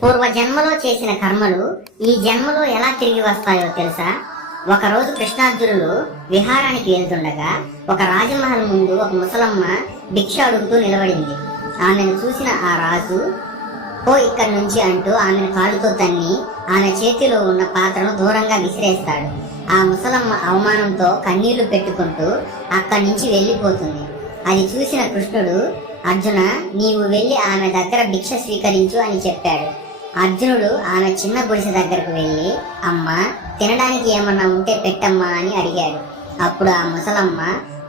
పూర్వ జన్మలో చేసిన కర్మలు ఈ జన్మలో ఎలా తిరిగి వస్తాయో తెలుసా? ఒకరోజు కృష్ణార్జునులు విహారానికి వెళ్తుండగా ఒక రాజమహల్ ముందు ఒక ముసలమ్మ భిక్ష అడుగుతూ నిలబడింది. ఆమెను చూసిన ఆ రాజు పో ఇక్కడి నుంచి అంటూ ఆమెను కాలుతో తన్ని ఆమె చేతిలో ఉన్న పాత్రను దూరంగా విసిరేస్తాడు. ఆ ముసలమ్మ అవమానంతో కన్నీళ్లు పెట్టుకుంటూ అక్కడి నుంచి వెళ్లిపోతుంది. అది చూసిన కృష్ణుడు, అర్జున, నీవు వెళ్లి ఆమె దగ్గర భిక్ష స్వీకరించు అని చెప్పాడు. అర్జునుడు ఆమె చిన్న గుడిసె దగ్గరకు వెళ్లి, అమ్మా, తినడానికి ఏమన్నా ఉంటే పెట్టమ్మా అని అడిగాడు. అప్పుడు ఆ ముసలమ్మ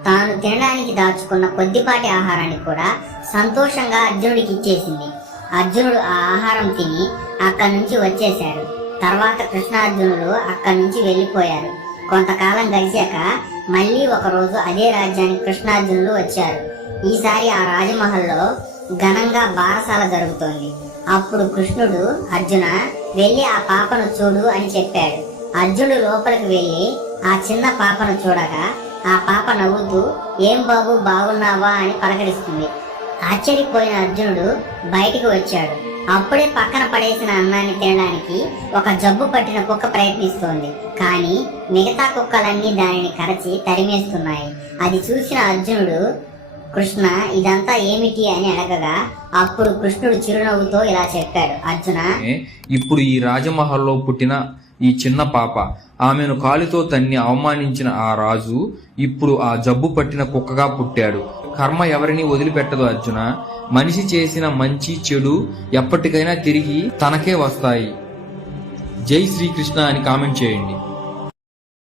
తాను తినడానికి దాచుకున్న కొద్దిపాటి ఆహారాన్ని కూడా సంతోషంగా అర్జునుడికి ఇచ్చేసింది. అర్జునుడు ఆ ఆహారం తిని అక్కడి నుంచి వచ్చేశాడు. తర్వాత కృష్ణార్జునులు అక్కడి నుంచి వెళ్లిపోయారు. కొంతకాలం గడిచాక మళ్ళీ ఒకరోజు అదే రాజ్యానికి కృష్ణార్జునులు వచ్చారు. ఈసారి ఆ రాజమహల్లో ఘనంగా బారసాల జరుగుతోంది. అప్పుడు కృష్ణుడు, అర్జున, వెళ్లి ఆ పాపను చూడు అని చెప్పాడు. అర్జునుడు లోపలికి వెళ్లి ఆ చిన్న పాపను చూడగా ఆ పాప నవ్వుతూ, ఏం బాబు, బాగున్నావా అని పలకరిస్తుంది. ఆశ్చర్యపోయిన అర్జునుడు బయటికి వచ్చాడు. అప్పుడే పక్కన పడేసిన అన్నాన్ని తినడానికి ఒక జబ్బు పట్టిన కుక్క ప్రయత్నిస్తోంది. కానీ మిగతా కుక్కలన్నీ దానిని కరచి తరిమేస్తున్నాయి. అది చూసిన అర్జునుడు, కృష్ణ, ఇదంతా ఏమిటి అని అడగగా అప్పుడు కృష్ణుడు చిరునవ్వుతో ఇలా చెప్పాడు, అర్జున, ఇప్పుడు ఈ రాజమహల్లో పుట్టిన ఈ చిన్న పాప, ఆమెను కాలితో తన్ని అవమానించిన ఆ రాజు ఇప్పుడు ఆ జబ్బు పట్టిన కుక్కగా పుట్టాడు. కర్మ ఎవరిని వదిలిపెట్టదు అర్జున. మనిషి చేసిన మంచి చెడు ఎప్పటికైనా తిరిగి తనకే వస్తాయి. జై శ్రీకృష్ణ అని కామెంట్ చేయండి.